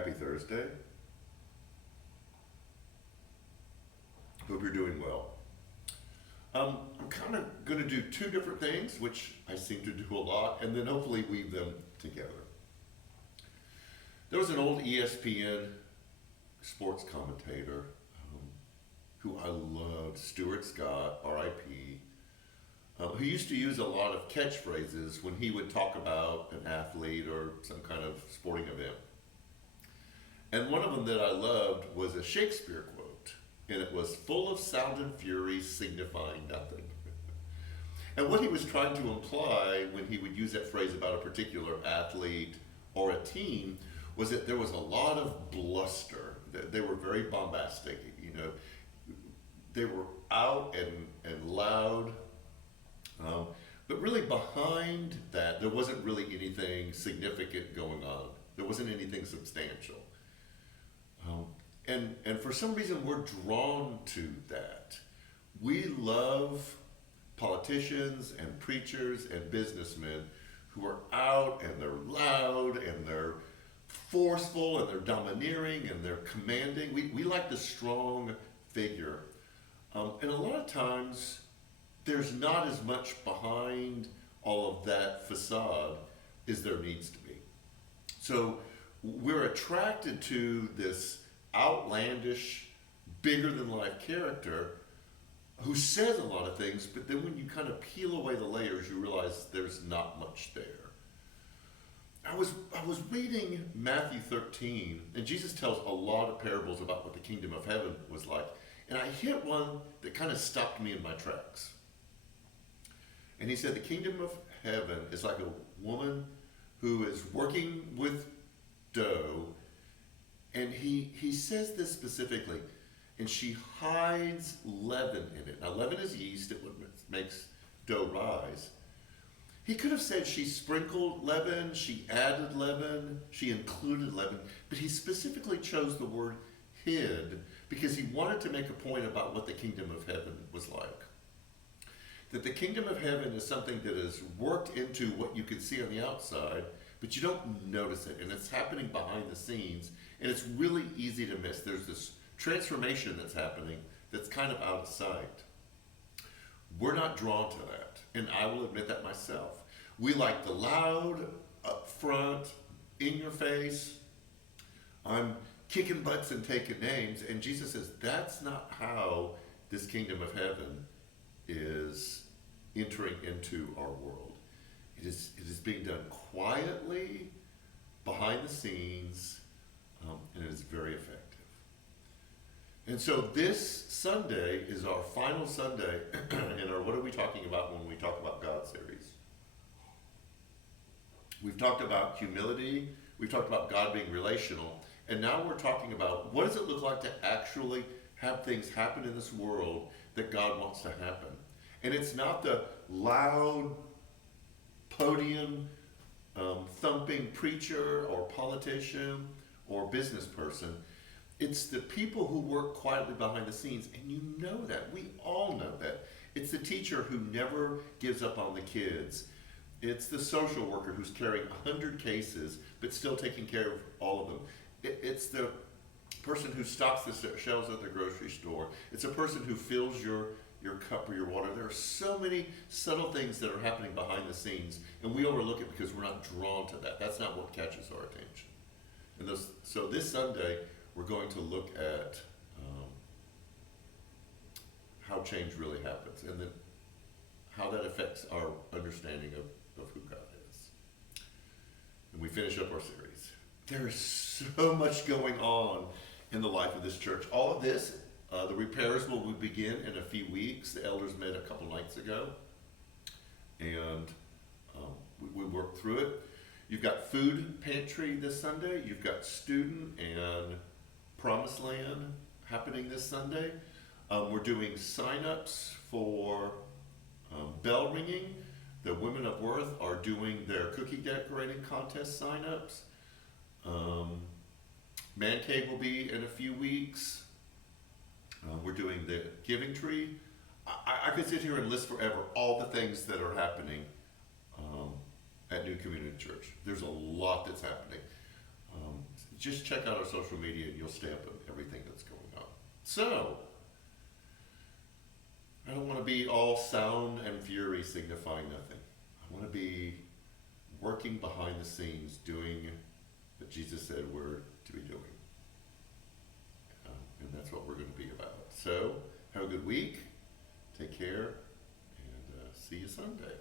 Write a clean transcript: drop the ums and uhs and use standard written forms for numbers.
Happy Thursday. Hope you're doing well. I'm kind of going to do two different things, which I seem to do a lot, and then hopefully weave them together. There was an old ESPN sports commentator who I loved, Stuart Scott, RIP, who used to use a lot of catchphrases when he would talk about an athlete or some kind of sporting event. And one of them that I loved was a Shakespeare quote, and it was full of sound and fury signifying nothing. And what he was trying to imply when he would use that phrase about a particular athlete or a team was that there was a lot of bluster. They were very bombastic, they were out and loud. But really behind that, there wasn't really anything significant going on. There wasn't anything substantial. And for some reason, we're drawn to that. We love politicians and preachers and businessmen who are out and they're loud and they're forceful and they're domineering and they're commanding. We like the strong figure. And a lot of times, there's not as much behind all of that facade as there needs to be. So we're attracted to this outlandish, bigger than life character who says a lot of things, but then when you kind of peel away the layers, you realize there's not much there. I was reading Matthew 13, and Jesus tells a lot of parables about what the kingdom of heaven was like. And I hit one that kind of stopped me in my tracks. And he said, the kingdom of heaven is like a woman who is working with dough. And he says this specifically, and she hides leaven in it. Now, leaven is yeast, it makes dough rise. He could have said she sprinkled leaven, she added leaven, she included leaven, but he specifically chose the word hid because he wanted to make a point about what the kingdom of heaven was like. That the kingdom of heaven is something that is worked into what you can see on the outside, but you don't notice it, and it's happening behind the scenes, and it's really easy to miss. There's this transformation that's happening that's kind of out of sight. We're not drawn to that, and I will admit that myself. We like the loud, upfront, in your face, I'm kicking butts and taking names, and Jesus says that's not how this kingdom of heaven is entering into our world. It is being done quietly, behind the scenes, and it is very effective. And so this Sunday is our final Sunday in our What Are We Talking About When We Talk About God series. We've talked about humility, we've talked about God being relational, and now we're talking about what does it look like to actually have things happen in this world that God wants to happen. And it's not the loud podium thumping preacher or politician or business person. It's the people who work quietly behind the scenes, and you know that. We all know that. It's the teacher who never gives up on the kids. It's the social worker who's carrying 100 cases but still taking care of all of them. It's the person who stocks the shelves at the grocery store. It's a person who fills your cup or your water. There are so many subtle things that are happening behind the scenes, and we overlook it because we're not drawn to that. That's not what catches our attention. And so this Sunday, we're going to look at how change really happens, and then how that affects our understanding of who God is. And we finish up our series. There is so much going on in the life of this church. All of this, the repairs will begin in a few weeks. The elders met a couple nights ago, and we worked through it. You've got food pantry this Sunday. You've got student and Promised Land happening this Sunday. We're doing sign-ups for bell ringing. The Women of Worth are doing their cookie decorating contest sign-ups. Man Cave will be in a few weeks. We're doing the Giving Tree. I could sit here and list forever all the things that are happening at New Community Church. There's a lot that's happening. just check out our social media and you'll stamp everything that's going on. So, I don't want to be all sound and fury signifying nothing. I want to be working behind the scenes doing what Jesus said we're to be doing. And that's what we're going to be about. So, have a good week. Take care. And see you Sunday.